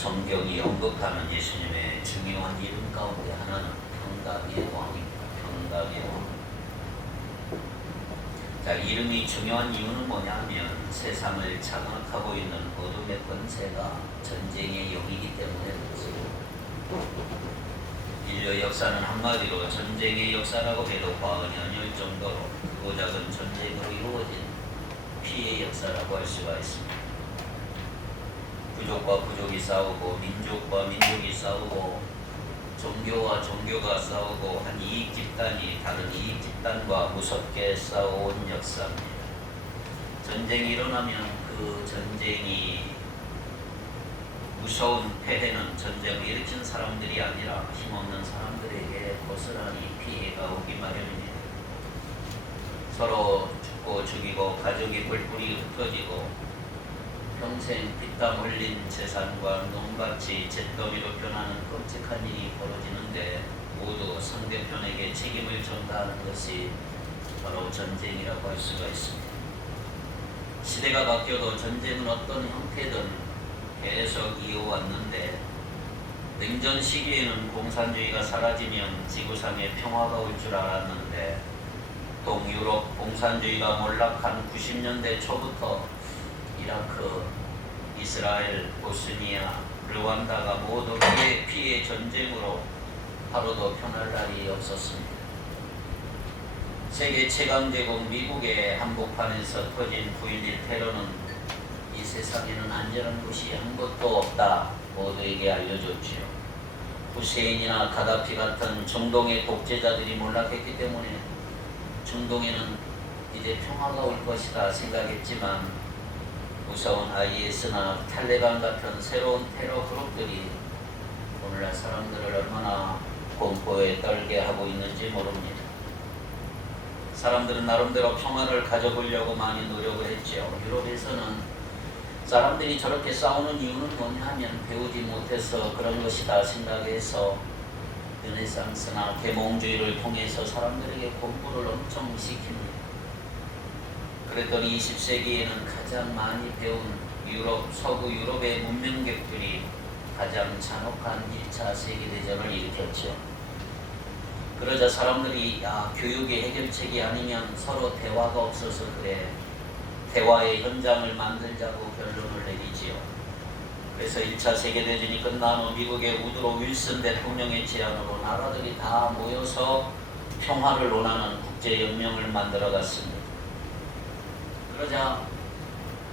성경이 언급하는 예수님의 중요한 이름 가운데 하나는 평강의 왕입니다. 평강의 왕. 자, 이름이 중요한 이유는 뭐냐면 세상을 장악하고 있는 어둠의 권세가 전쟁의 영이기 때문에 그렇습니다. 인류 역사는 한마디로 전쟁의 역사라고 해도 과언이 아닐 정도로 크고 작은 전쟁으로 이루어진 피해의 역사라고 할 수가 있습니다. 부족과 부족이 싸우고 민족과 민족이 싸우고 종교와 종교가 싸우고 한 이익 집단이 다른 이익 집단과 무섭게 싸워온 역사입니다. 전쟁이 일어나면 그 전쟁이 무서운 패배는 전쟁을 일으킨 사람들이 아니라 힘없는 사람들에게 고스란히 피해가 오기 마련입니다. 서로 죽고 죽이고 가족이 뿔뿔이 흩어지고 평생 피땀 흘린 재산과 농밭이 잿더미로 변하는 끔찍한 일이 벌어지는데 모두 상대편에게 책임을 전가하는 것이 바로 전쟁이라고 할 수가 있습니다. 시대가 바뀌어도 전쟁은 어떤 형태든 계속 이어왔는데 냉전 시기에는 공산주의가 사라지면 지구상에 평화가 올 줄 알았는데 동유럽 공산주의가 몰락한 90년대 초부터 이라크, 이스라엘, 보스니아, 르완다가 모두 피해 전쟁으로 하루도 편할 날이 없었습니다. 세계 최강제국 미국의 한복판에서 터진 9.11 테러는 이 세상에는 안전한 곳이 한 곳도 없다 모두에게 알려줬지요. 후세인이나 가다피 같은 중동의 독재자들이 몰락했기 때문에 중동에는 이제 평화가 올 것이다 생각했지만 무서운 IS나 탈레반 같은 새로운 테러 그룹들이 오늘날 사람들을 얼마나 공포에 떨게 하고 있는지 모릅니다. 사람들은 나름대로 평화를 가져보려고 많이 노력을 했죠. 유럽에서는 사람들이 저렇게 싸우는 이유는 뭐냐 하면 배우지 못해서 그런 것이다 생각해서 르네상스나 계몽주의를 통해서 사람들에게 공부를 엄청 시킵니다. 그랬더니 20세기에는 가장 많이 배운 서구 유럽의 문명객들이 가장 잔혹한 1차 세계대전을 일으켰죠. 그러자 사람들이 교육의 해결책이 아니면 서로 대화가 없어서 그래 대화의 현장을 만들자고 결론을 내리지요. 그래서 1차 세계대전이 끝난 후 미국의 우드로 윌슨 대통령의 제안으로 나라들이 다 모여서 평화를 논하는 국제연맹을 만들어갔습니다. 그러자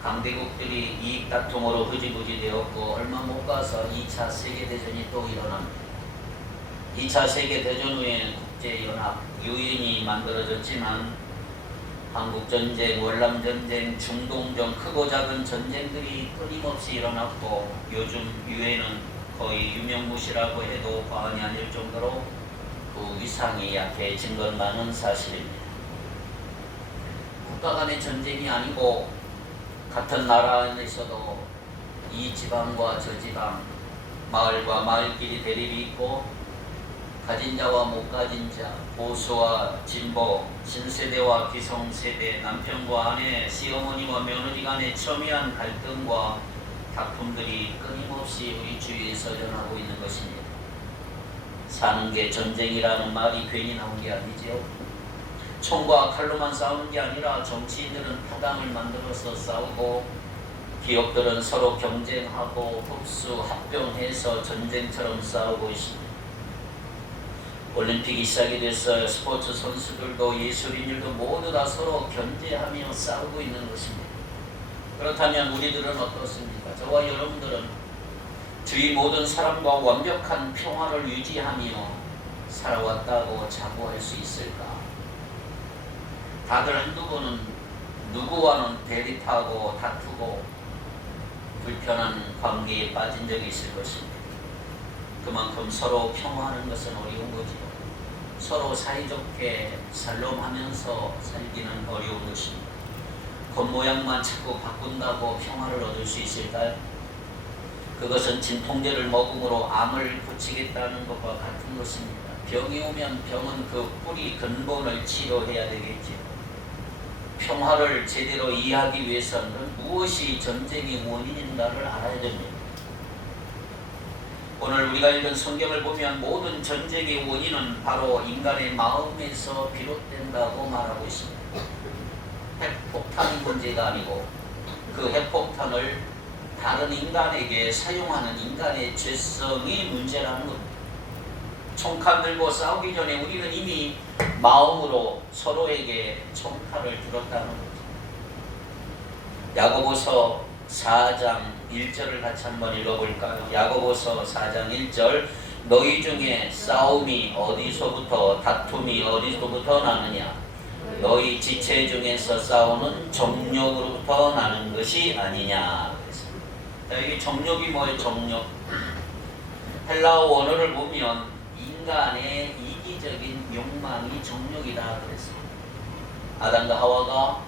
강대국들이 이익 다툼으로 흐지부지 되었고 얼마 못 가서 2차 세계대전이 또 일어납니다. 2차 세계대전 후에 국제연합 유엔이 만들어졌지만 한국전쟁, 월남전쟁, 중동전 크고 작은 전쟁들이 끊임없이 일어났고 요즘 유엔은 거의 유명무실하고 해도 과언이 아닐 정도로 그 위상이 약해진 것만은 사실입니다. 국가 간의 전쟁이 아니고 같은 나라 안에서도 이 지방과 저 지방, 마을과 마을끼리 대립이 있고 가진 자와 못 가진 자, 보수와 진보, 신세대와 기성세대, 남편과 아내, 시어머니와 며느리 간의 첨예한 갈등과 다툼들이 끊임없이 우리 주위에서 일어나고 있는 것입니다. 사는 게 전쟁이라는 말이 괜히 나온 게 아니지요. 총과 칼로만 싸우는 게 아니라 정치인들은 파당을 만들어서 싸우고 기업들은 서로 경쟁하고 흡수, 합병해서 전쟁처럼 싸우고 있습니다. 올림픽이 시작이 됐어요. 스포츠 선수들도 예술인들도 모두 다 서로 견제하며 싸우고 있는 것입니다. 그렇다면 우리들은 어떻습니까? 저와 여러분들은 주위 모든 사람과 완벽한 평화를 유지하며 살아왔다고 자부할 수 있을까? 다들 한두 번은 누구와는 대립하고 다투고 불편한 관계에 빠진 적이 있을 것입니다. 그만큼 서로 평화하는 것은 어려운 거지요. 서로 사이좋게 살롬하면서 살기는 어려운 것입니다. 겉모양만 자꾸 바꾼다고 평화를 얻을 수 있을까요? 그것은 진통제를 먹음으로 암을 고치겠다는 것과 같은 것입니다. 병이 오면 병은 그 뿌리 근본을 치료해야 되겠지요. 평화를 제대로 이해하기 위해서는 무엇이 전쟁의 원인인가를 알아야 됩니다. 오늘 우리가 읽은 성경을 보면 모든 전쟁의 원인은 바로 인간의 마음에서 비롯된다고 말하고 있습니다. 핵폭탄 문제가 아니고 그 핵폭탄을 다른 인간에게 사용하는 인간의 죄성이 문제라는 겁니다. 총칼 들고 싸우기 전에 우리는 이미 마음으로 서로에게 총칼을 들었다는 거죠. 야고보서 4장 1절을 같이 한번 읽어볼까요? 야고보서 4장 1절 너희 중에 싸움이 어디서부터 다툼이 어디서부터 나느냐 너희 지체 중에서 싸우는 정욕으로부터 나는 것이 아니냐. 자, 이 정욕이 뭐예요? 정욕. 헬라어 원어를 보면 인간의 이기적인 욕망이 정욕이다 그랬습니다. 아담과 하와가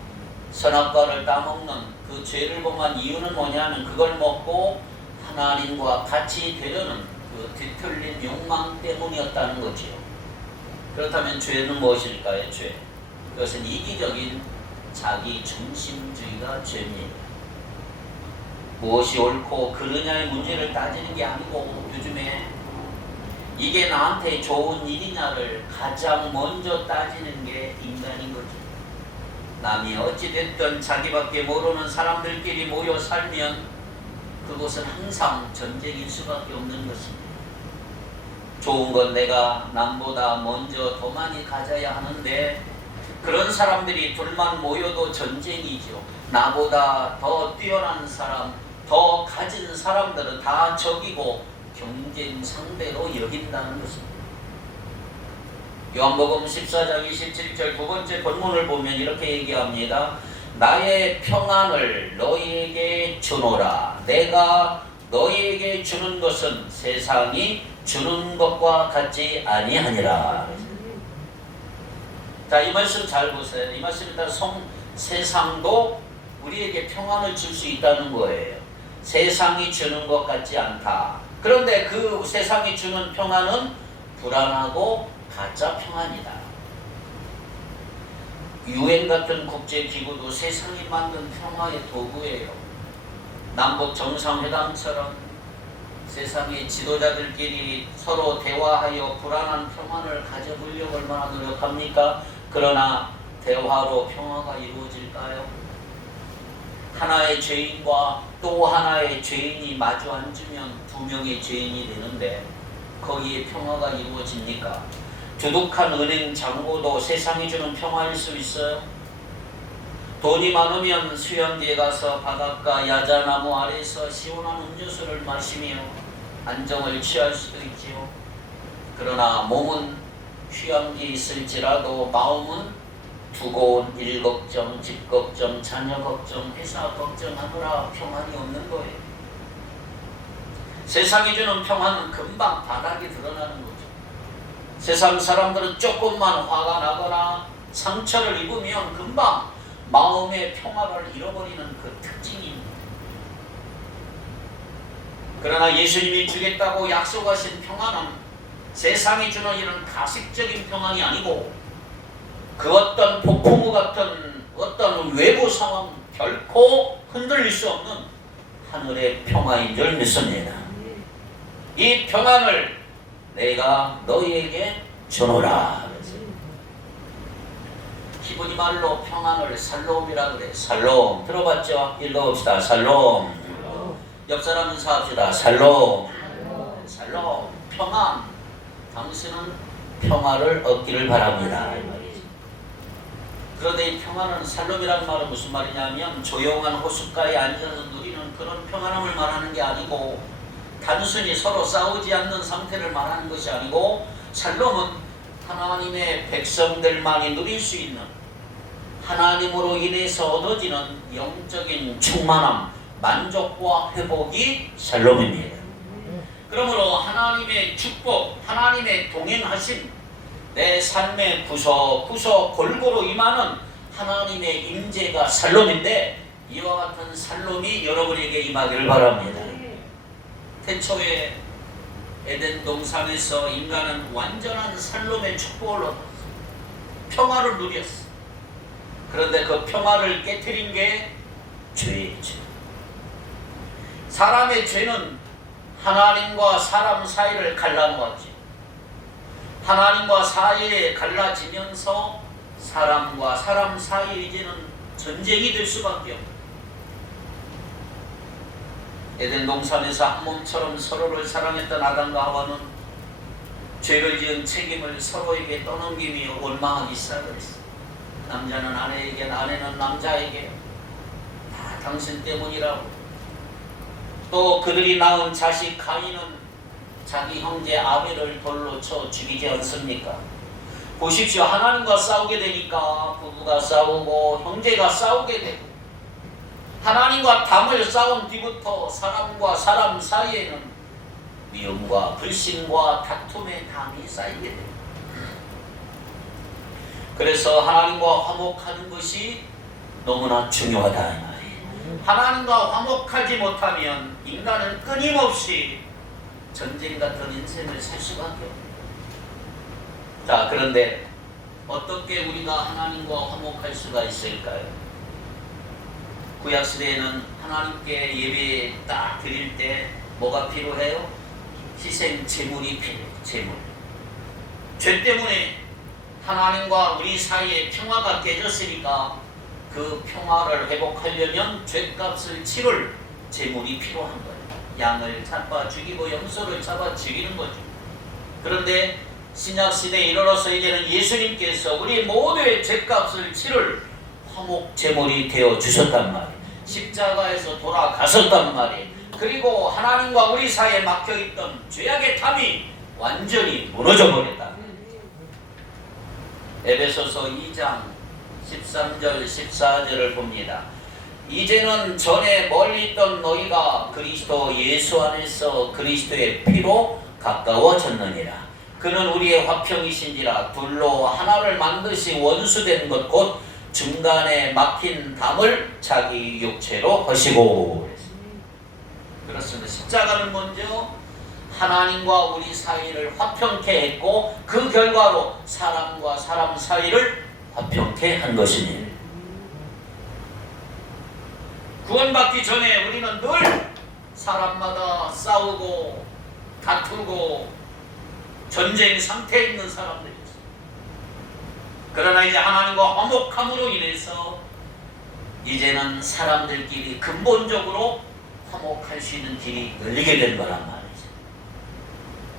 선악과를 따먹는 그 죄를 범한 이유는 뭐냐면 그걸 먹고 하나님과 같이 되려는 그 뒤틀린 욕망 때문이었다는 거지요. 그렇다면 죄는 무엇일까요? 죄. 그것은 이기적인 자기 중심주의가 죄입니다. 무엇이 옳고 그르냐의 문제를 따지는 게 아니고 요즘에 이게 나한테 좋은 일이냐를 가장 먼저 따지는 게 인간인 거죠. 남이 어찌됐든 자기밖에 모르는 사람들끼리 모여 살면 그것은 항상 전쟁일 수밖에 없는 것입니다. 좋은 건 내가 남보다 먼저 더 많이 가져야 하는데 그런 사람들이 둘만 모여도 전쟁이죠. 나보다 더 뛰어난 사람, 더 가진 사람들은 다 적이고 경쟁 상대로 여긴다는 것입니다. 요한복음 14장 27절 두 번째 본문을 보면 이렇게 얘기합니다. 나의 평안을 너희에게 주노라. 내가 너희에게 주는 것은 세상이 주는 것과 같지 아니하니라. 자, 이 말씀 잘 보세요. 이 말씀에 따라 세상도 우리에게 평안을 줄 수 있다는 거예요. 세상이 주는 것 같지 않다. 그런데 그 세상이 주는 평안은 불안하고 가짜 평안이다. UN 같은 국제기구도 세상이 만든 평화의 도구예요. 남북 정상회담처럼 세상의 지도자들끼리 서로 대화하여 불안한 평안을 가져보려고 얼마나 노력합니까? 그러나 대화로 평화가 이루어질까요? 하나의 죄인과 또 하나의 죄인이 마주 앉으면 두 명의 죄인이 되는데 거기에 평화가 이루어집니까? 두둑한 은행 잔고도 세상이 주는 평화일 수 있어요? 돈이 많으면 수영지에 가서 바닷가 야자나무 아래서 시원한 음료수를 마시며 안정을 취할 수도 있지요. 그러나 몸은 휴양지에 있을지라도 마음은 두고온 일 걱정, 집 걱정, 자녀 걱정, 회사 걱정하느라 평안이 없는 거예요. 세상이 주는 평안은 금방 바닥에 드러나는 거죠. 세상 사람들은 조금만 화가 나거나 상처를 입으면 금방 마음의 평화를 잃어버리는 그 특징입니다. 그러나 예수님이 주겠다고 약속하신 평안은 세상이 주는 이런 가식적인 평안이 아니고 그 어떤 폭풍우 같은 어떤 외부 상황 결코 흔들릴 수 없는 하늘의 평화인 줄 믿습니다. 이 평안을 내가 너희에게 주노라. 히브리 말로 평안을 살롬이라 그래. 살롬 들어봤죠? 읽어봅시다. 살롬. 옆 사람 인사합시다. 살롬. 살롬. 평안. 당신은 평화를 얻기를 바랍니다. 그런데 이 평안은 살롬이라는 말은 무슨 말이냐면 조용한 호숫가에 앉아서 누리는 그런 평안함을 말하는 게 아니고 단순히 서로 싸우지 않는 상태를 말하는 것이 아니고 살롬은 하나님의 백성들만이 누릴 수 있는 하나님으로 인해서 얻어지는 영적인 충만함, 만족과 회복이 살롬입니다. 그러므로 하나님의 축복, 하나님의 동행하심, 내 삶의 구석구석 골고루 임하는 하나님의 임재가 살롬인데 이와 같은 살롬이 여러분에게 임하기를 바랍니다. 태초에 에덴 동산에서 인간은 완전한 살롬의 축복을 얻었어. 평화를 누렸어. 그런데 그 평화를 깨트린 게 죄이죠. 사람의 죄는 하나님과 사람 사이를 갈라놓았지. 하나님과 사이에 갈라지면서 사람과 사람 사이에 이제는 전쟁이 될 수밖에 없다. 에덴 동산에서 한 몸처럼 서로를 사랑했던 아담과 하와는 죄를 지은 책임을 서로에게 떠넘기며 원망하기 시작했어. 남자는 아내에게, 아내는 남자에게 다 당신 때문이라고. 또 그들이 낳은 자식 가인은 자기 형제 아벨을 돌로 쳐 죽이지 않습니까? 보십시오. 하나님과 싸우게 되니까 부부가 싸우고 형제가 싸우게 되고, 하나님과 담을 쌓은 뒤부터 사람과 사람 사이에는 미움과 불신과 다툼의 담이 쌓이게 됩니다. 그래서 하나님과 화목하는 것이 너무나 중요하다 이 말이에요. 하나님과 화목하지 못하면 인간은 끊임없이 전쟁 같은 인생을 살 수밖에 없습니다. 자, 그런데 어떻게 우리가 하나님과 화목할 수가 있을까요? 구약시대에는 하나님께 예배 딱 드릴 때 뭐가 필요해요? 희생 제물이 필요해요. 제물. 죄 때문에 하나님과 우리 사이에 평화가 깨졌으니까 그 평화를 회복하려면 죄값을 치를 제물이 필요한 거예요. 양을 잡아 죽이고 염소를 잡아 죽이는 거죠. 그런데 신약시대에 이르러서 이제는 예수님께서 우리 모두의 죄값을 치를 화목 제물이 되어 주셨단 말이에요. 십자가에서 돌아가셨단 말이에요. 그리고 하나님과 우리 사이에 막혀있던 죄악의 담이 완전히 무너져 버렸다. 에베소서 2장 13절 14절을 봅니다. 이제는 전에 멀리 있던 너희가 그리스도 예수 안에서 그리스도의 피로 가까워졌느니라. 그는 우리의 화평이신지라. 둘로 하나를 만드시 원수된 것 곧 중간에 막힌 담을 자기 육체로 하시고. 그렇습니다. 십자가는 먼저 하나님과 우리 사이를 화평케 했고, 그 결과로 사람과 사람 사이를 화평케 한 것입니다. 구원받기 전에 우리는 늘 사람마다 싸우고 다투고 전쟁 상태에 있는 사람들이었어요. 그러나 이제 하나님과 화목함으로 인해서 이제는 사람들끼리 근본적으로 화목할 수 있는 길이 열리게 된 거란 말이죠.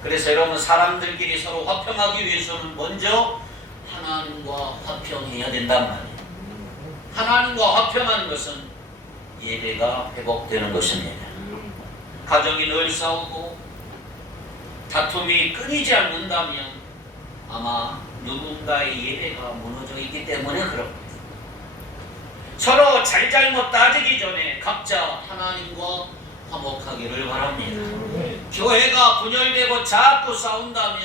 그래서 여러분, 사람들끼리 서로 화평하기 위해서는 먼저 하나님과 화평해야 된단 말이에요. 하나님과 화평하는 것은 예배가 회복되는 것입니다. 가정이 늘 싸우고 다툼이 끊이지 않는다면 아마 누군가의 예배가 무너져 있기 때문에 그렇습니다. 서로 잘잘못 따지기 전에 각자 하나님과 화목하기를 바랍니다. 교회가 분열되고 자꾸 싸운다면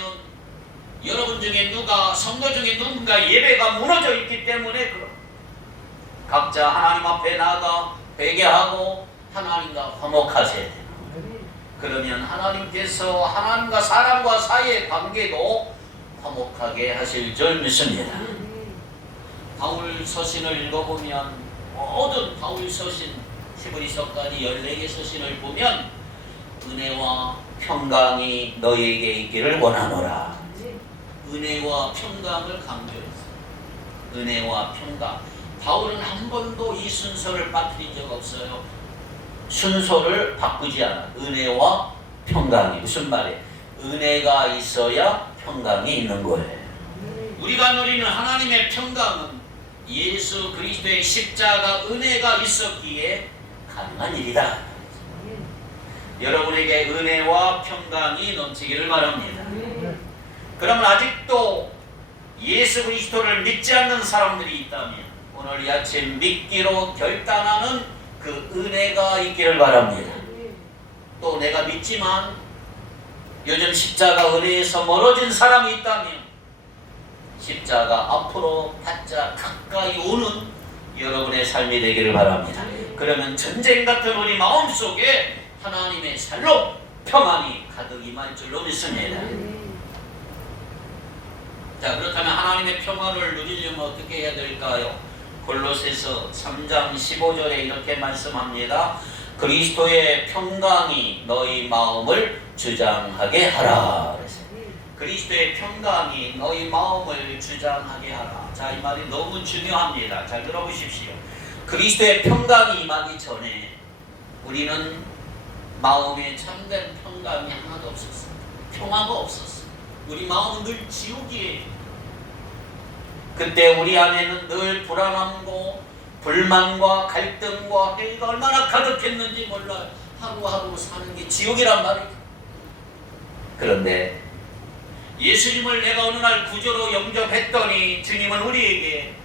여러분 중에 누가, 성도 중에 누군가 예배가 무너져 있기 때문에 그렇습니다. 각자 하나님 앞에 나가 회개하고 하나님과 화목하셔야 돼요. 그러면 하나님께서 하나님과 사람과 사이의 관계도 화목하게 하실 줄 믿습니다. 바울 서신을 읽어보면 모든 바울 서신, 히브리서까지 14개 서신을 보면 은혜와 평강이 너희에게 있기를 원하노라. 은혜와 평강을 강조했어요. 은혜와 평강. 바울은 한 번도 이 순서를 빠뜨린 적 없어요. 순서를 바꾸지 않아. 은혜와 평강이 무슨 말이에요? 은혜가 있어야 평강이 있는 거예요. 우리가 누리는 하나님의 평강은 예수 그리스도의 십자가 은혜가 있었기에 가능한 일이다. 여러분에게 은혜와 평강이 넘치기를 바랍니다. 그러면 아직도 예수 그리스도를 믿지 않는 사람들이 있다면 오늘 이 아침 믿기로 결단하는 그 은혜가 있기를 바랍니다. 또 내가 믿지만 요즘 십자가 은혜에서 멀어진 사람이 있다면 십자가 앞으로 바짝 가까이 오는 여러분의 삶이 되기를 바랍니다. 그러면 전쟁 같은 우리 마음속에 하나님의 살로 평안이 가득 임할 줄로 믿습니다. 자, 그렇다면 하나님의 평안을 누리려면 어떻게 해야 될까요? 골로새서 3장 15절에 이렇게 말씀합니다. 그리스도의 평강이 너희 마음을 주장하게 하라. 그리스도의 평강이 너희 마음을 주장하게 하라. 자, 이 말이 너무 중요합니다. 잘 들어보십시오. 그리스도의 평강이 임하기 전에 우리는 마음에 참된 평강이 하나도 없었어요. 평화가 없었어요. 우리 마음은 늘 지옥이에요. 그때 우리 안에는 늘 불안함과 불만과 갈등과 회의가 얼마나 가득했는지 몰라요. 하루하루 사는 게 지옥이란 말이에요. 그런데 예수님을 내가 어느 날 구주로 영접했더니 주님은 우리에게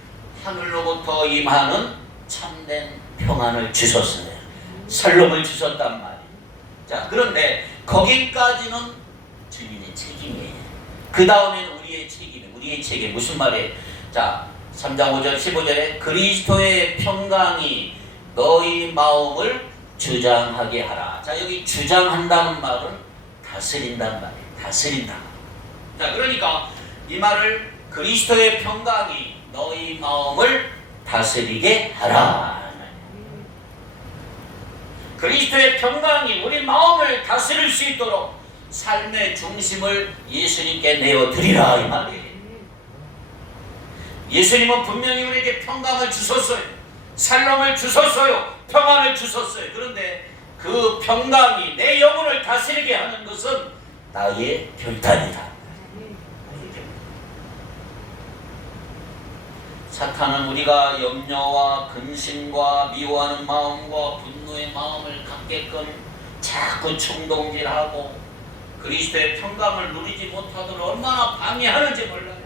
하늘로부터 임하는 참된 평안을 주셨어요. 살롬을 주셨단 말이에요. 자, 그런데 거기까지는 주님의 책임이에요. 그 다음에는 우리의 책임이에요. 우리의 책임. 무슨 말이에요? 자, 3장 5절 15절에 그리스도의 평강이 너희 마음을 주장하게 하라. 자, 여기 주장한다는 말은 다스린다는 말이에요. 다스린다. 자, 그러니까 이 말을 그리스도의 평강이 너희 마음을 다스리게 하라. 그리스도의 평강이 우리 마음을 다스릴 수 있도록 삶의 중심을 예수님께 내어드리라 이 말이에요. 예수님은 분명히 우리에게 평강을 주셨어요. 살롬을 주셨어요. 평안을 주셨어요. 그런데 그 평강이 내 영혼을 다스리게 하는 것은 나의 결단이다. 사탄은 우리가 염려와 근심과 미워하는 마음과 분노의 마음을 갖게끔 자꾸 충동질하고 그리스도의 평강을 누리지 못하도록 얼마나 방해하는지 몰라요.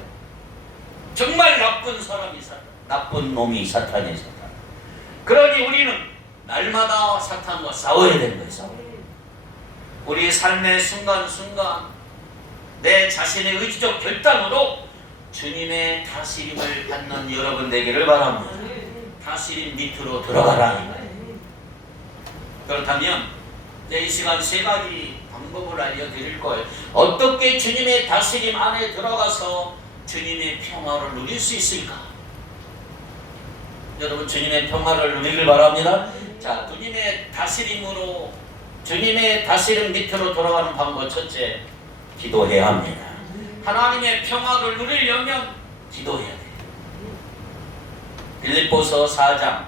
정말 나쁜 사람이 사탄, 나쁜 놈이 사탄이에요. 사탄. 그러니 우리는 날마다 사탄과 싸워야 되는 거예요. 우리 삶의 순간순간 내 자신의 의지적 결단으로 주님의 다스림을 받는 여러분 되기를 바랍니다. 다스림 밑으로 들어가라. 그렇다면 이 시간 세 가지 방법을 알려드릴 거예요. 어떻게 주님의 다스림 안에 들어가서 주님의 평화를 누릴 수 있을까? 여러분 주님의 평화를 누리길 바랍니다. 자, 주님의 다스림으로 주님의 다스림 밑으로 돌아가는 방법 첫째, 기도해야 합니다. 하나님의 평화를 누리려면 기도해야 돼요. 빌립보서 4장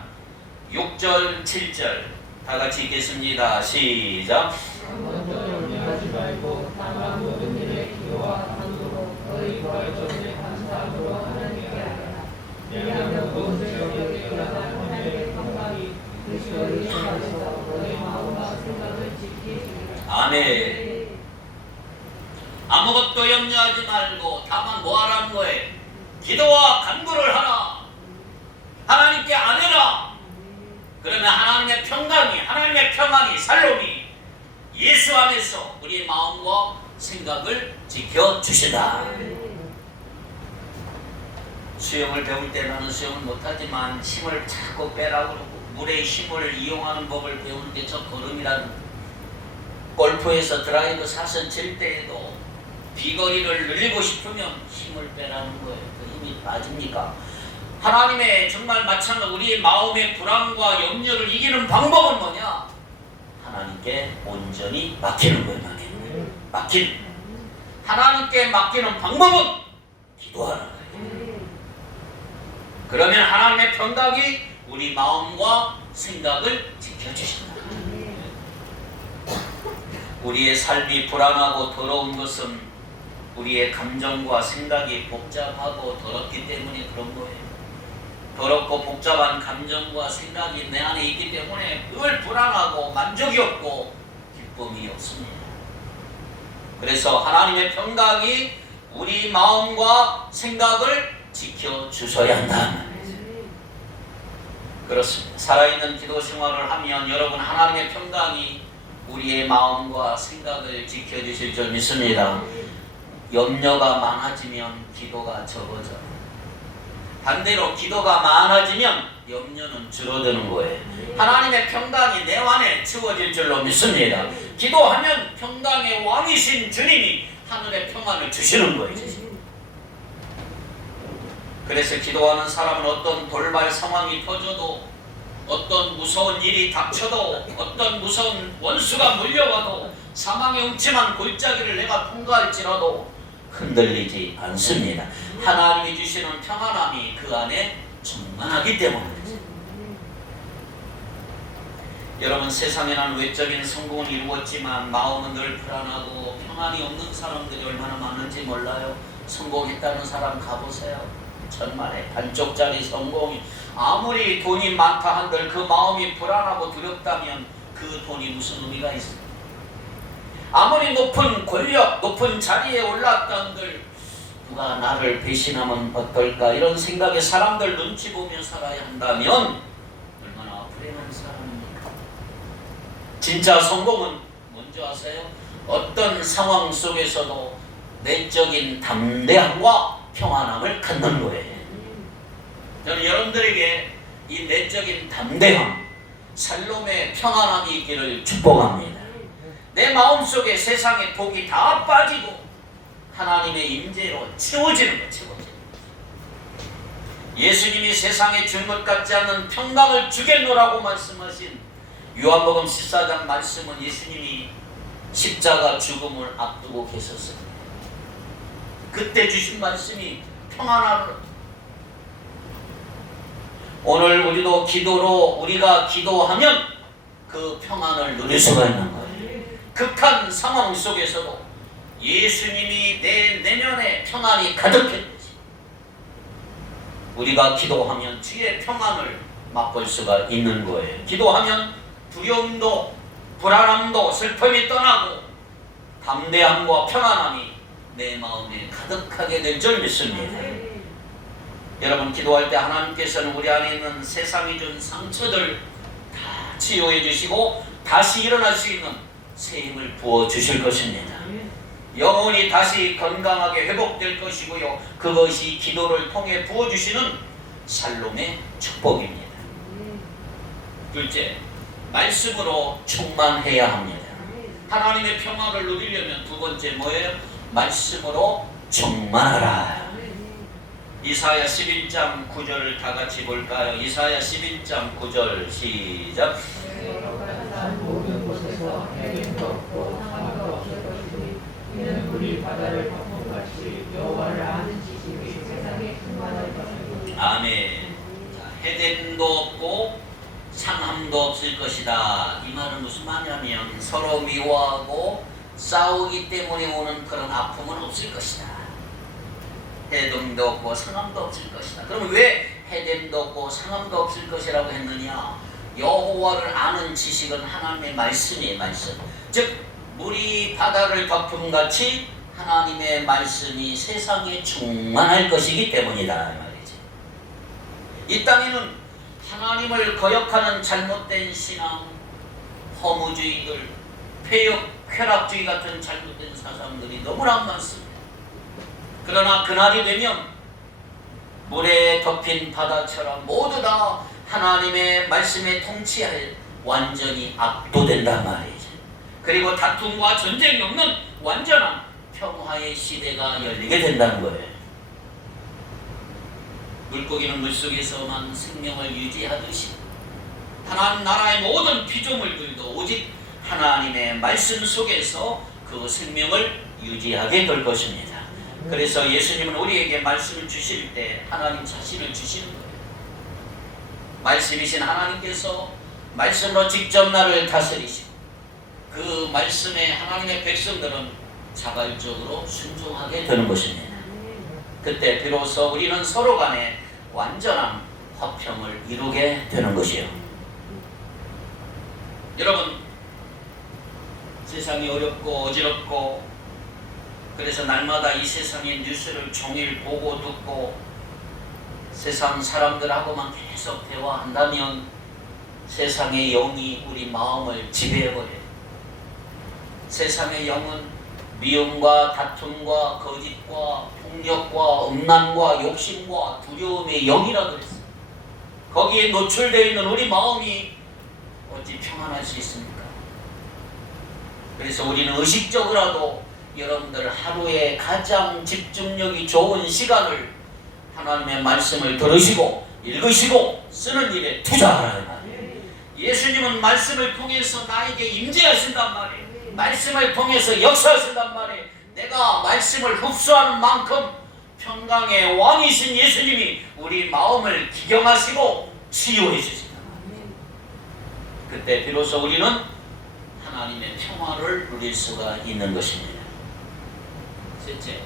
6절 7절 다 같이 읽겠습니다. 시작. 먼저 염려하지 말고 다만 모든 일에 기도와 간구로 너희 구할 것을 감사함으로 하나님께 하라. 왜냐하면 모든 지역에 일어난 하나님의 평강이 그리스도의 안에서 너희 마음과 생각을 지키시리라. 아멘. 아무것도 염려하지 말고 다만 뭐 하라는 거예요? 기도와 간구를 하라. 하나님께 아뢰라. 그러면 하나님의 평강이, 하나님의 평안이, 살롬이 예수 안에서 우리 마음과 생각을 지켜주시다. 수영을 배울 때 나는 수영을 못하지만 힘을 자꾸 빼라고 그러고 물의 힘을 이용하는 법을 배우는 게 저 걸음이라는, 골프에서 드라이브 사선 칠 때에도 비거리를 늘리고 싶으면 힘을 빼라는 거예요. 그 힘이 빠집니까? 하나님의 정말 마찬가지로 우리의 마음의 불안과 염려를 이기는 방법은 뭐냐? 하나님께 온전히 맡기는 거예요. 맡기는. 하나님께 맡기는 방법은 기도하는 거예요. 그러면 하나님의 평강이 우리 마음과 생각을 지켜주신다. 우리의 삶이 불안하고 더러운 것은 우리의 감정과 생각이 복잡하고 더럽기 때문에 그런 거예요. 더럽고 복잡한 감정과 생각이 내 안에 있기 때문에 늘 불안하고 만족이 없고 기쁨이 없습니다. 그래서 하나님의 평강이 우리 마음과 생각을 지켜주셔야 한다. 그렇습니다. 살아있는 기도 생활을 하면 여러분 하나님의 평강이 우리의 마음과 생각을 지켜주실 줄 믿습니다. 염려가 많아지면 기도가 적어져요. 반대로 기도가 많아지면 염려는 줄어드는 거예요. 하나님의 평강이 내 안에 채워질 줄로 믿습니다. 기도하면 평강의 왕이신 주님이 하늘의 평안을 주시는 거예요. 그래서 기도하는 사람은 어떤 돌발 상황이 터져도 어떤 무서운 일이 닥쳐도 어떤 무서운 원수가 몰려와도 사망의 음침한 골짜기를 내가 통과할지라도 흔들리지 않습니다. 하나님이 주시는 평안함이 그 안에 충만하기 때문입니다. 여러분, 세상에는 외적인 성공을 이루었지만 마음은 늘 불안하고 평안이 없는 사람들이 얼마나 많은지 몰라요. 성공했다는 사람 가보세요. 천만에 반쪽짜리 성공이 아무리 돈이 많다 한들 그 마음이 불안하고 두렵다면 그 돈이 무슨 의미가 있어요? 아무리 높은 권력, 높은 자리에 올랐다 한들 누가 나를 배신하면 어떨까 이런 생각에 사람들 눈치 보며 살아야 한다면 얼마나 불행한 사람입니까? 진짜 성공은 뭔지 아세요? 어떤 상황 속에서도 내적인 담대함과 평안함을 갖는 거예요. 저는 여러분들에게 이 내적인 담대함, 살롬의 평안함이 있기를 축복합니다. 내 마음속에 세상의 독이 다 빠지고 하나님의 임재로 채워지는 것, 채워지는 것. 예수님이 세상에 준 것 같지 않은 평강을 주겠노라고 말씀하신 요한복음 14장 말씀은 예수님이 십자가 죽음을 앞두고 계셨어요. 그때 주신 말씀이 평안함을. 오늘 우리도 기도로 우리가 기도하면 그 평안을 누릴 수가 있는 거예요. 극한 상황 속에서도 예수님이 내 내면에 평안이 가득했듯이 우리가 기도하면 주의 평안을 맛볼 수가 있는 거예요. 기도하면 두려움도 불안함도 슬픔이 떠나고 담대함과 평안함이 내 마음에 가득하게 될 줄 믿습니다. 여러분, 기도할 때 하나님께서는 우리 안에 있는 세상이 준 상처들 다 치유해 주시고 다시 일어날 수 있는 새 힘을 부어 주실 것입니다. 영혼이 다시 건강하게 회복될 것이고요. 그것이 기도를 통해 부어 주시는 살롬의 축복입니다. 둘째, 말씀으로 충만해야 합니다. 하나님의 평화를 누리려면 두 번째 뭐예요? 말씀으로 충만하라. 이사야 11장 9절을 다 같이 볼까요? 이사야 11장 9절 시작. 모든 곳에서 해림도 없고 사막도 없을 것이니 이는 물이 바다를 덮음같이 여호와를 아는 지식이 세상에 충만할 것이니. 아멘. 자, 해됨도 없고 상함도 없을 것이다. 이 말은 무슨 말이냐면 서로 미워하고 싸우기 때문에 오는 그런 아픔은 없을 것이다. 해됨도 없고 상함도 없을 것이다. 그럼 왜 해됨도 없고 상함도 없을 것이라고 했느냐? 여호와를 아는 지식은 하나님의 말씀이에요. 말씀. 즉 물이 바다를 덮음같이 하나님의 말씀이 세상에 충만할 것이기 때문이다 말이지. 이 땅에는 하나님을 거역하는 잘못된 신앙, 허무주의들, 폐역, 쾌락주의 같은 잘못된 사상들이 너무나 많습니다. 그러나 그날이 되면 물에 덮인 바다처럼 모두 다 하나님의 말씀에 통치하에 완전히 압도된단 말이지. 그리고 다툼과 전쟁이 없는 완전한 평화의 시대가 열리게 된다는 거예요. 물고기는 물속에서만 생명을 유지하듯이 하나님 나라의 모든 피조물들도 오직 하나님의 말씀 속에서 그 생명을 유지하게 될 것입니다. 그래서 예수님은 우리에게 말씀을 주실 때 하나님 자신을 주시는 거예요. 말씀이신 하나님께서 말씀으로 직접 나를 다스리시고 그 말씀에 하나님의 백성들은 자발적으로 순종하게 되는 것입니다. 그때 비로소 우리는 서로 간에 완전한 화평을 이루게 되는 것이요. 여러분, 세상이 어렵고 어지럽고 그래서 날마다 이 세상의 뉴스를 종일 보고 듣고 세상 사람들하고만 계속 대화한다면 세상의 영이 우리 마음을 지배해버려요. 세상의 영은 미움과 다툼과 거짓과 폭력과 음란과 욕심과 두려움의 영이라 그랬어요. 거기에 노출되어 있는 우리 마음이 어찌 평안할 수 있습니까? 그래서 우리는 의식적으로라도 여러분들 하루에 가장 집중력이 좋은 시간을 하나님의 말씀을 들으시고 읽으시고 쓰는 일에 투자하라. 예수님은 말씀을 통해서 나에게 임재하신단 말이에요. 말씀을 통해서 역사하신단 말이에요. 내가 말씀을 흡수하는 만큼 평강의 왕이신 예수님이 우리 마음을 기경하시고 치유해 주신다. 그때 비로소 우리는 하나님의 평화를 누릴 수가 있는 것입니다. 셋째,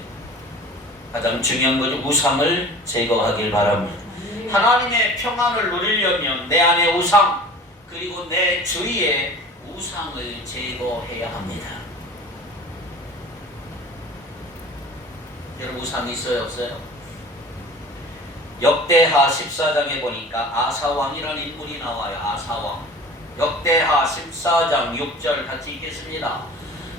가장 중요한 것은 우상을 제거하길 바랍니다. 하나님의 평안을 누리려면 내 안의 우상 그리고 내 주위의 우상을 제거해야 합니다. 여러분 우상이 있어요 없어요? 역대하 14장에 보니까 아사왕이라는 인물이 나와요. 아사왕. 역대하 14장 6절 같이 읽겠습니다.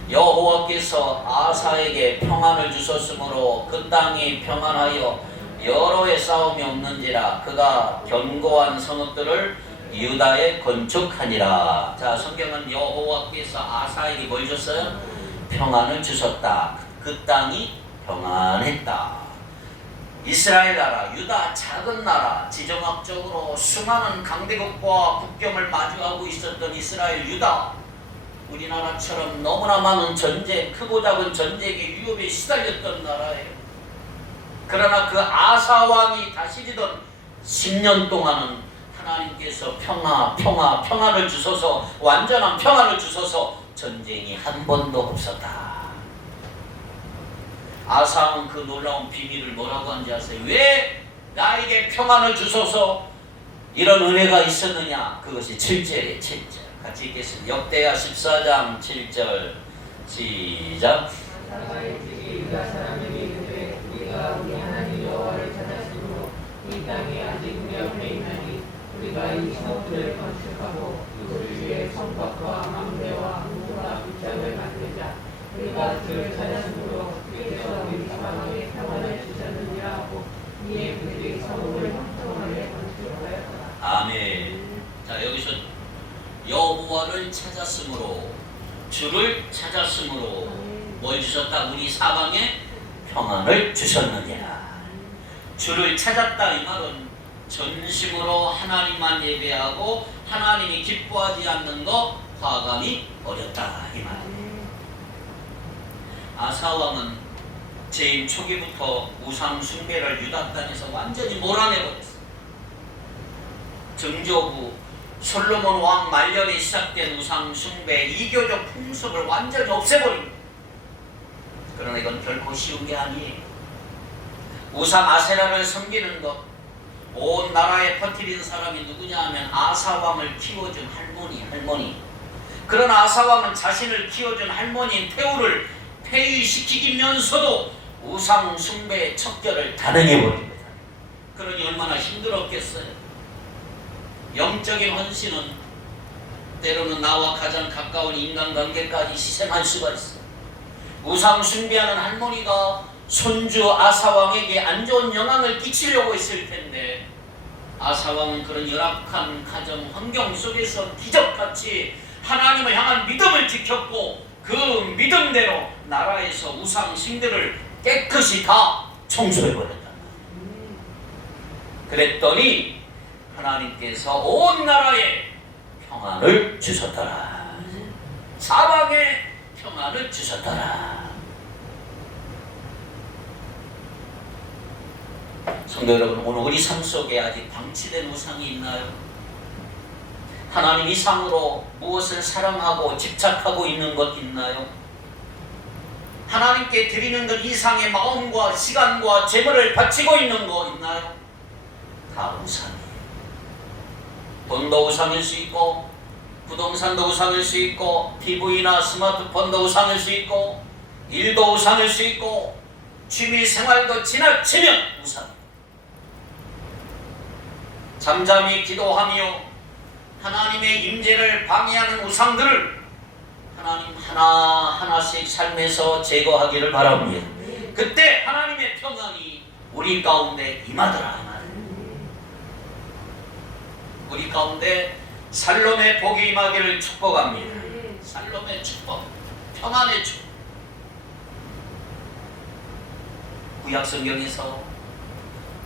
여호와께서 아사에게 평안을 주셨으므로 그 땅이 평안하여 여러 해 싸움이 없는지라 그가 견고한 성읍들을 유다에 건축하니라. 자, 성경은 여호와께서 아사에게 뭘 줬어요? 평안을 주셨다. 그 땅이 평안했다. 이스라엘 나라, 유다 작은 나라, 지정학적으로 수많은 강대국과 국경을 마주하고 있었던 이스라엘 유다, 우리나라처럼 너무나 많은 전쟁, 크고 작은 전쟁의 위협에 시달렸던 나라예요. 그러나 그 아사 왕이 다스리던 10년 동안은 하나님께서 평안을 주셔서 완전한 평안을 주셔서 전쟁이 한 번도 없었다. 아사는 그 놀라운 비밀을 뭐라고 하는지 아세요? 왜 나에게 평안을 주셔서 이런 은혜가 있었느냐? 그것이 7절이에요. 7절 같이 읽겠습니다. 역대하 14장 7절 시작. 아사의 집이 유다 사람에게 이르되 우리가 우리 하나님 여호와를 찾았으므로 이 땅이 아직 우리 앞에 있나니 우리가 이 성읍들을 건축하고 그 주위에 성곽과 망대와 문과 빗장을 만들자. 우리가 주를 찾았으므로 주께서 우리 사방에 평안을 주셨느니라 하고 이에 그들이 성읍을 형통하게 건축하였더라. 아멘. 자, 여기서 여호와를 찾았으므로, 주를 찾았으므로 뭘 주셨다? 우리 사방에 평안을 주셨느니라. 주를 찾았다 이 말은 전심으로 하나님만 예배하고 하나님이 기뻐하지 않는 것 화감이 어렸다 이 말입니다. 아사왕은 재임 초기부터 우상 숭배를 유다 땅에서 완전히 몰아내버렸어요. 정조부 솔로몬 왕 말년에 시작된 우상 숭배 이교적 풍습을 완전히 없애버립니다. 그러나 이건 결코 쉬운 게 아니에요. 우상 아세라를 섬기는 것, 온 나라에 퍼뜨린 사람이 누구냐 하면 아사왕을 키워준 할머니. 그러나 아사왕은 자신을 키워준 할머니인 태우를 폐위시키면서도 우상 숭배의 척결을 단행해버립니다. 그러니 얼마나 힘들었겠어요. 영적인 헌신은 때로는 나와 가장 가까운 인간관계까지 희생할 수가 있어요. 우상 숭배하는 할머니가 손주 아사왕에게 안 좋은 영향을 끼치려고 했을 텐데 아사왕은 그런 열악한 가정 환경 속에서 기적같이 하나님을 향한 믿음을 지켰고 그 믿음대로 나라에서 우상 신들을 깨끗이 다 청소해버렸다. 그랬더니 하나님께서 온 나라에 평안을 주셨더라. 사방에 평안을 주셨더라. 성도 여러분, 오늘 우리 삶 속에 아직 방치된 우상이 있나요? 하나님 이상으로 무엇을 사랑하고 집착하고 있는 것 있나요? 하나님께 드리는 것 이상의 마음과 시간과 재물을 바치고 있는 거 있나요? 다 우상이에요. 돈도 우상일 수 있고, 부동산도 우상일 수 있고, TV나 스마트폰도 우상일 수 있고, 일도 우상일 수 있고, 취미 생활도 지나치면 우상이에요. 잠잠히 기도하며 하나님의 임재를 방해하는 우상들을 하나님 하나하나씩 삶에서 제거하기를 바랍니다. 그때 하나님의 평안이 우리 가운데 임하더라. 우리 가운데 살롬의 복이 임하기를 축복합니다. 살롬의 축복, 평안의 축복. 구약성경에서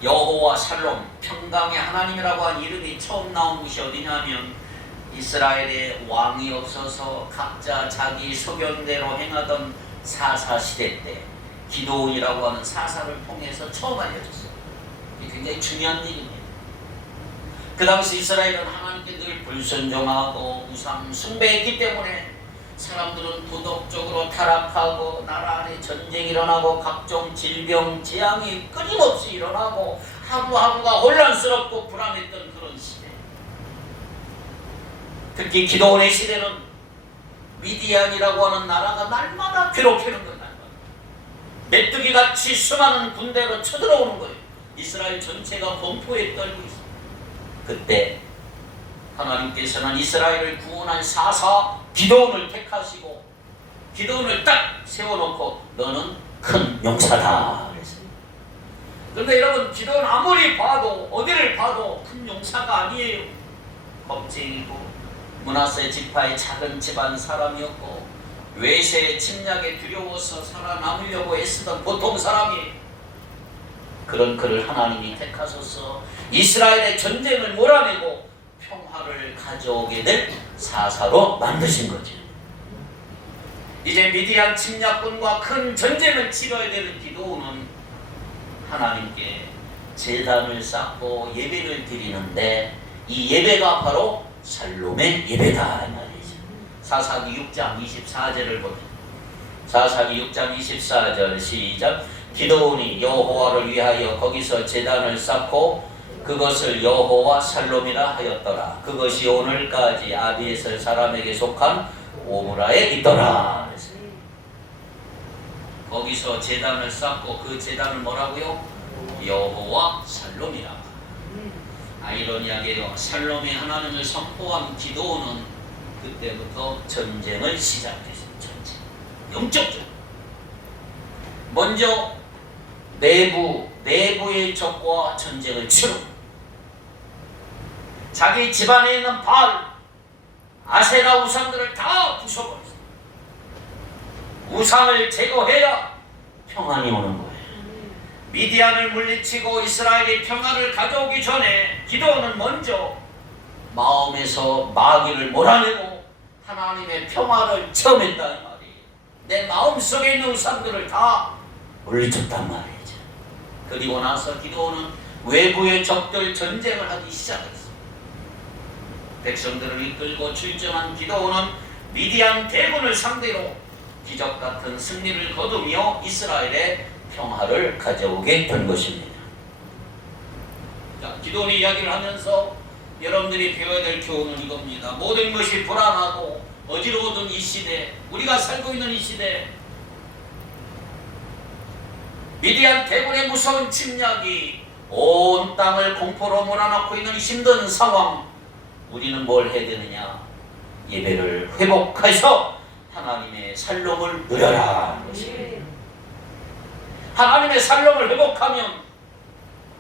여호와 살롬, 평강의 하나님이라고 한 이름이 처음 나온 곳이 어디냐면 이스라엘에 왕이 없어서 각자 자기 소견대로 행하던 사사시대 때 기드온이라고 하는 사사를 통해서 처음 알려졌어요. 이게 굉장히 중요한 일입니다. 그 당시 이스라엘은 하나님께 늘 불순종하고 우상 숭배했기 때문에 사람들은 도덕적으로 타락하고 나라 안에 전쟁이 일어나고 각종 질병, 재앙이 끊임없이 일어나고 하루하루가 혼란스럽고 불안했던 그런 시대. 특히 기드온의 시대는 미디안이라고 하는 나라가 날마다 괴롭히는 거예요. 날마다. 메뚜기같이 수많은 군대로 쳐들어오는 거예요. 이스라엘 전체가 공포에 떨고 있어요. 그때 하나님께서는 이스라엘을 구원한 사사 기드온을 택하시고 기드온을 딱 세워놓고 너는 큰 용사다 그랬어요. 그런데 여러분, 기드온 아무리 봐도 어디를 봐도 큰 용사가 아니에요. 겁쟁이고 므낫세 지파의 작은 집안 사람이었고 외세 침략에 두려워서 살아남으려고 애쓰던 보통 사람이에요. 그런 그를 하나님이 택하셔서 이스라엘의 전쟁을 몰아내고 평화를 가져오게 될 사사로 만드신 거죠. 이제 미디안 침략군과 큰 전쟁을 치러야 되는 기드온은 하나님께 제단을 쌓고 예배를 드리는데 이 예배가 바로 살롬의 예배다 이 말이죠. 사사기 6장 24절을 보면 사사기 6장 24절 시작. 기드온이 여호와를 위하여 거기서 제단을 쌓고 그것을 여호와 살롬이라 하였더라. 그것이 오늘까지 아비에셀 사람에게 속한 오므라에 있더라. 거기서 제단을 쌓고 그 제단을 뭐라고요? 여호와 살롬이라. 아이러니하게요, 살롬이 하나님을 선포한 기드온은 그때부터 전쟁을 시작했어요. 전쟁. 영적적. 먼저 내부의 적과 전쟁을 치릅니다. 자기 집안에 있는 바알, 아세라 우상들을 다 부숴버렸어요. 우상을 제거해야 평안이 오는 거예요. 미디안을 물리치고 이스라엘이 평안을 가져오기 전에 기드온은 먼저 마음에서 마귀를 몰아내고 하나님의 평화를 체험했다는 말이에요. 내 마음속에 있는 우상들을 다 물리쳤단 말이죠. 그리고 나서 기드온은 외부의 적들 전쟁을 하기 시작했어요. 백성들을 이끌고 출정한 기드온은 미디안 대군을 상대로 기적같은 승리를 거두며 이스라엘의 평화를 가져오게 된 것입니다. 자, 기드온이 이야기를 하면서 여러분들이 배워야 될 교훈은 이겁니다. 모든 것이 불안하고 어지러워진 이 시대, 우리가 살고 있는 이 시대, 미디안 대군의 무서운 침략이 온 땅을 공포로 몰아넣고 있는 이 힘든 상황, 우리는 뭘 해야 되느냐? 예배를 회복해서 하나님의 살롬을 누려라. 하나님의 살롬을 회복하면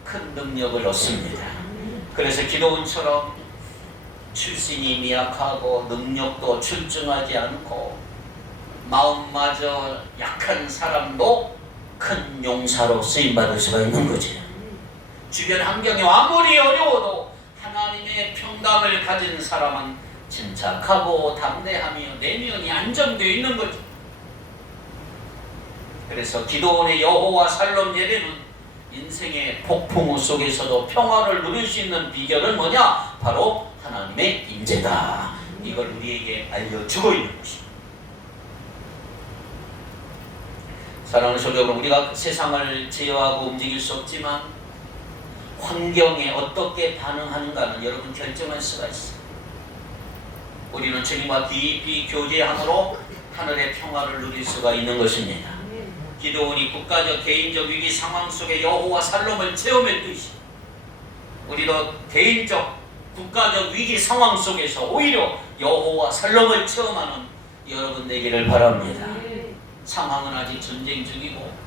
큰 능력을 얻습니다. 그래서 기드온처럼 출신이 미약하고 능력도 출중하지 않고 마음마저 약한 사람도 큰 용사로 쓰임받을 수가 있는 거죠. 주변 환경이 아무리 어려워도 하나님의 평강을 가진 사람은 침착하고 담대하며 내면이 안정되어 있는 거죠. 그래서 기드온의 여호와 살롬 예배는 인생의 폭풍우 속에서도 평화를 누릴 수 있는 비결은 뭐냐? 바로 하나님의 임재다. 이걸 우리에게 알려주고 있는 것입니다. 사랑하는 성도 여러분, 우리가 세상을 제어하고 움직일 수 없지만 환경에 어떻게 반응하는가는 여러분 결정할 수가 있어요. 우리는 주님과 깊이 교제함으로 하늘의 평화를 누릴 수가 있는 것입니다. 기드온이 국가적 개인적 위기 상황 속에 여호와 살롬을 체험했듯이 우리도 개인적 국가적 위기 상황 속에서 오히려 여호와 살롬을 체험하는 여러분 되기를 바랍니다. 상황은 아직 전쟁 중이고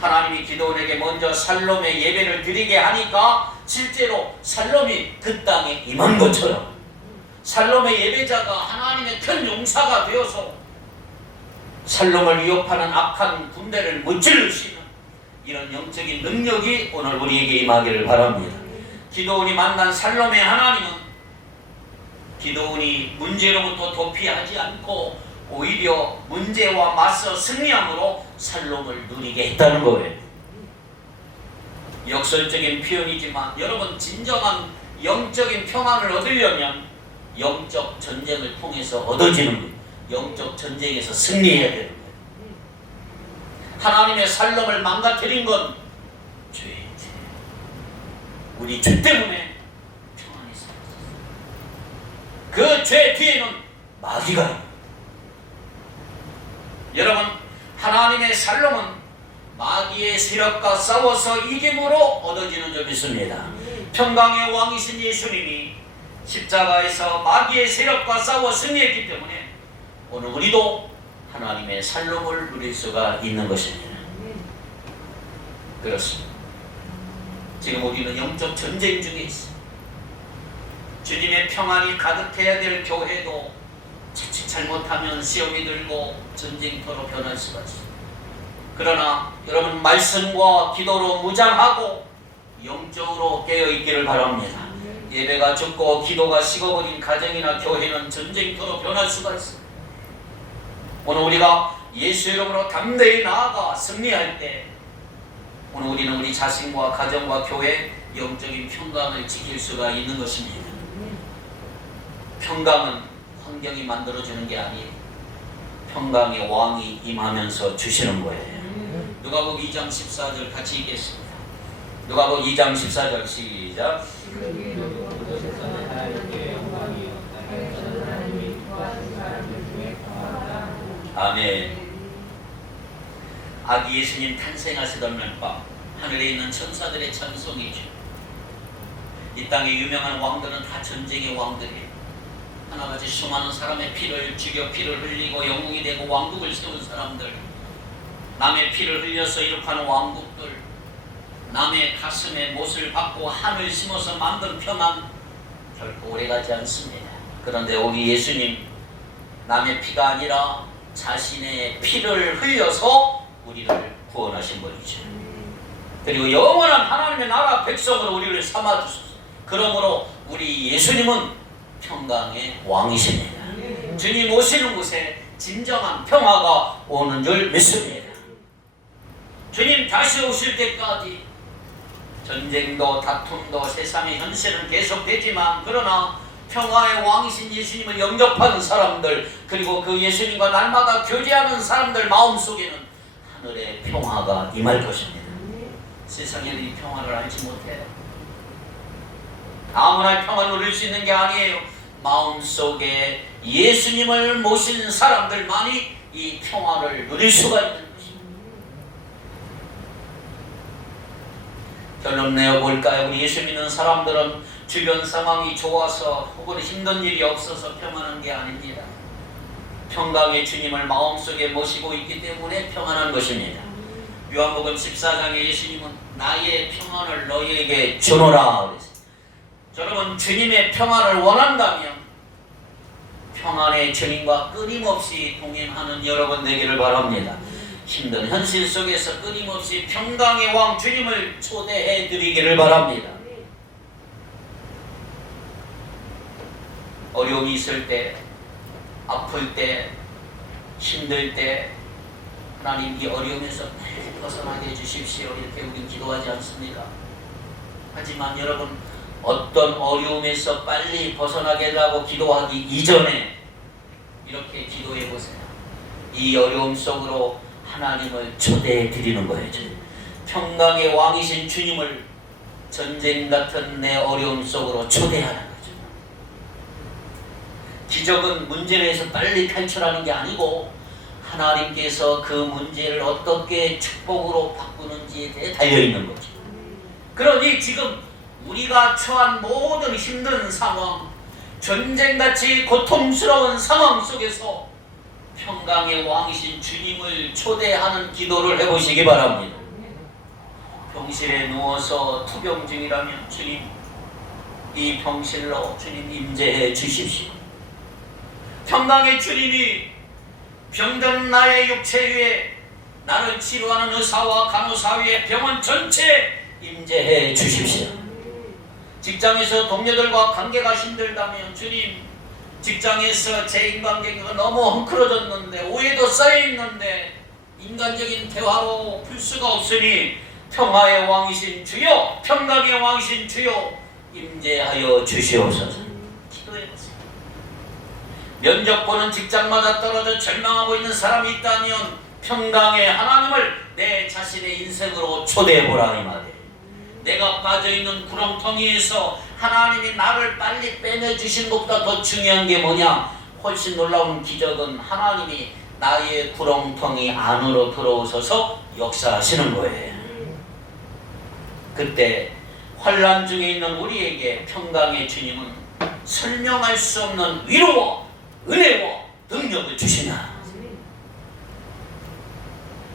하나님이 기드온에게 먼저 살롬의 예배를 드리게 하니까 실제로 살롬이 그 땅에 임한 것처럼 살롬의 예배자가 하나님의 큰 용사가 되어서 살롬을 위협하는 악한 군대를 무찌를 수 있는 이런 영적인 능력이 오늘 우리에게 임하기를 바랍니다. 기드온이 만난 살롬의 하나님은 기도원이 문제로부터 도피하지 않고 오히려 문제와 맞서 승리함으로 살롬을 누리게 했다는 거예요. 역설적인 표현이지만 여러분, 진정한 영적인 평안을 얻으려면 영적 전쟁을 통해서 얻어지는 거예요. 영적 전쟁에서 승리해야 되는 거예요. 하나님의 살롬을 망가뜨린 건 죄인데 우리 죄 때문에 평안이 사라졌어요. 그 죄 뒤에는 마귀가 있어요. 여러분, 하나님의 살롬은 마귀의 세력과 싸워서 이김으로 얻어지는 점이 있습니다. 평강의 왕이신 예수님이 십자가에서 마귀의 세력과 싸워 승리했기 때문에 오늘 우리도 하나님의 살롬을 누릴 수가 있는 것입니다. 그렇습니다. 지금 우리는 영적 전쟁 중에 있습니다. 주님의 평안이 가득해야 될 교회도 자칫 잘못하면 시험이 들고 전쟁터로 변할 수가 있습니다. 그러나 여러분, 말씀과 기도로 무장하고 영적으로 깨어있기를 바랍니다. 예배가 죽고 기도가 식어버린 가정이나 교회는 전쟁터로 변할 수가 있습니다. 오늘 우리가 예수 이름으로 담대히 나아가 승리할 때 오늘 우리는 우리 자신과 가정과 교회 영적인 평강을 지킬 수가 있는 것입니다. 평강은 환경이 만들어주는 게 아니에요. 평강의 왕이 임하면서 주시는 거예요. 누가복음 2장 14절 같이 읽겠습니다. 누가복음 2장 14절 시작. 아멘. 아기 예수님 탄생하시던 날밤 하늘에 있는 천사들의 찬송이죠. 이 땅의 유명한 왕들은 다 전쟁의 왕들이에요. 하나같이 수많은 사람의 피를 죽여 피를 흘리고 영웅이 되고 왕국을 세운 사람들, 남의 피를 흘려서 이룩하는 왕국들, 남의 가슴에 못을 박고 한을 심어서 만든 평안 결코 오래가지 않습니다. 그런데 우리 예수님 남의 피가 아니라 자신의 피를 흘려서 우리를 구원하신 분이죠. 그리고 영원한 하나님의 나라 백성으로 우리를 삼아주소서. 그러므로 우리 예수님은 평강의 왕이십니다. 주님 오시는 곳에 진정한 평화가 오는 줄 믿습니다. 주님 다시 오실 때까지 전쟁도 다툼도 세상의 현실은 계속되지만 그러나 평화의 왕이신 예수님을 영접하는 사람들, 그리고 그 예수님과 날마다 교제하는 사람들 마음속에는 하늘의 평화가 임할 것입니다. 세상에는 이 평화를 알지 못해요. 아무나 평화 누릴 수 있는 게 아니에요. 마음속에 예수님을 모신 사람들만이 이 평화를 누릴 수가 있는 것입니다. 결론 내어볼까요? 우리 예수 믿는 사람들은 주변 상황이 좋아서 혹은 힘든 일이 없어서 평안한 게 아닙니다. 평강의 주님을 마음속에 모시고 있기 때문에 평안한 것입니다. 요한복음 14장에 예수님은 나의 평안을 너희에게 주노라 그랬어요. 여러분, 주님의 평안을 원한다면 평안의 주님과 끊임없이 동행하는 여러분 되기를 바랍니다. 힘든 현실 속에서 끊임없이 평강의 왕 주님을 초대해 드리기를 바랍니다. 어려움이 있을 때, 아플 때, 힘들 때 하나님 이 어려움에서 빨리 벗어나게 해주십시오. 이렇게 우리는 기도하지 않습니까? 하지만 여러분, 어떤 어려움에서 빨리 벗어나게 해달라고 기도하기 이전에 이렇게 기도해 보세요. 이 어려움 속으로 하나님을 초대해 드리는 거예요. 평강의 왕이신 주님을 전쟁 같은 내 어려움 속으로 초대하는 거죠. 기적은 문제에서 빨리 탈출하는 게 아니고 하나님께서 그 문제를 어떻게 축복으로 바꾸는지에 대해 달려있는 거죠. 그러니 지금 우리가 처한 모든 힘든 상황, 전쟁같이 고통스러운 상황 속에서 평강의 왕이신 주님을 초대하는 기도를 해보시기 바랍니다. 병실에 누워서 투병 중이라면 주님, 이 병실로 주님 임재해 주십시오. 평강의 주님이 병든 나의 육체 위에 나를 치료하는 의사와 간호사 위에 병원 전체에 임재해 주십시오. 직장에서 동료들과 관계가 힘들다면 주님, 직장에서 제 인간관계가 너무 헝클어졌는데 오해도 쌓여있는데 인간적인 대화로 풀 수가 없으니 평화의 왕이신 주여, 평강의 왕이신 주여 임재하여 주시옵소서. 기도해보세요. 면접 보는 직장마다 떨어져 절망하고 있는 사람이 있다면 평강의 하나님을 내 자신의 인생으로 초대해보라 이 말이에요. 내가 빠져있는 구렁텅이에서 하나님이 나를 빨리 빼내주신 것보다 더 중요한 게 뭐냐? 훨씬 놀라운 기적은 하나님이 나의 구렁텅이 안으로 들어오셔서 역사하시는 거예요. 그때 환난 중에 있는 우리에게 평강의 주님은 설명할 수 없는 위로와 은혜와 능력을 주시나.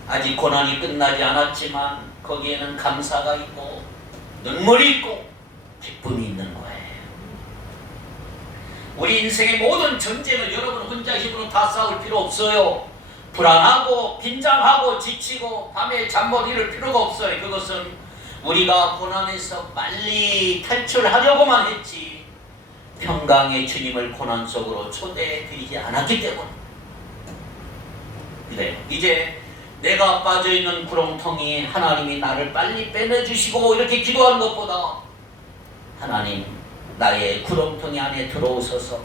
아직 고난이 끝나지 않았지만 거기에는 감사가 있고 눈물이 있고 기쁨이 있는 거예요. 우리 인생의 모든 전쟁을 여러분 혼자 힘으로 다 싸울 필요 없어요. 불안하고 긴장하고 지치고 밤에 잠 못 이룰 필요가 없어요. 그것은 우리가 고난에서 빨리 탈출하려고만 했지 평강의 주님을 고난 속으로 초대해 드리지 않았기 때문에. 그래요. 이제 내가 빠져있는 구렁텅이에 하나님이 나를 빨리 빼내주시고 이렇게 기도하는 것보다 하나님 나의 구렁텅이 안에 들어오셔서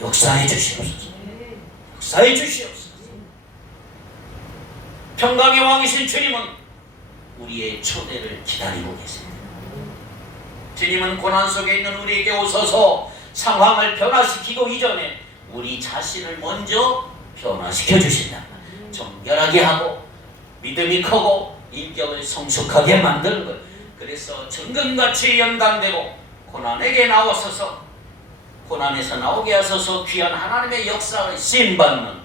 역사해 주시옵소서. 역사해 주시옵소서. 평강의 왕이신 주님은 우리의 초대를 기다리고 계십니다. 주님은 고난 속에 있는 우리에게 오셔서 상황을 변화시키고 이전에 우리 자신을 먼저 변화시켜 주신다. 정결하게 하고 믿음이 크고 인격을 성숙하게 만드는 것. 그래서 정금같이 연단되고 고난에게 나오셔서 고난에서 나오게 하셔서 귀한 하나님의 역사를 쓰임받는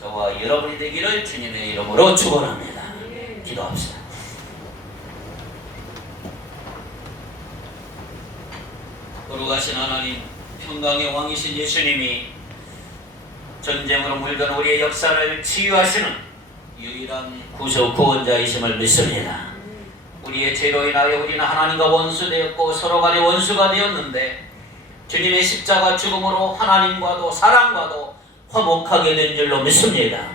저와 여러분이 되기를 주님의 이름으로 축원합니다. 기도합시다. 거룩하신 하나님, 평강의 왕이신 예수님이 전쟁으로 물든 우리의 역사를 치유하시는 유일한 구속 구원자이심을 믿습니다. 우리의 죄로 인하여 우리는 하나님과 원수되었고 서로 간의 원수가 되었는데 주님의 십자가 죽음으로 하나님과도 사람과도 화목하게 된 줄로 믿습니다.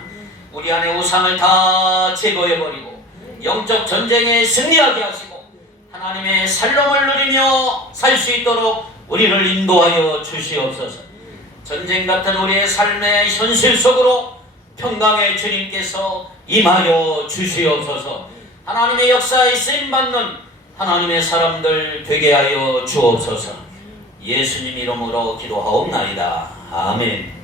우리 안에 우상을 다 제거해버리고 영적 전쟁에 승리하게 하시고 하나님의 살롬을 누리며 살 수 있도록 우리를 인도하여 주시옵소서. 전쟁 같은 우리의 삶의 현실 속으로 평강의 주님께서 임하여 주시옵소서. 하나님의 역사에 쓰임받는 하나님의 사람들 되게 하여 주옵소서. 예수님 이름으로 기도하옵나이다. 아멘.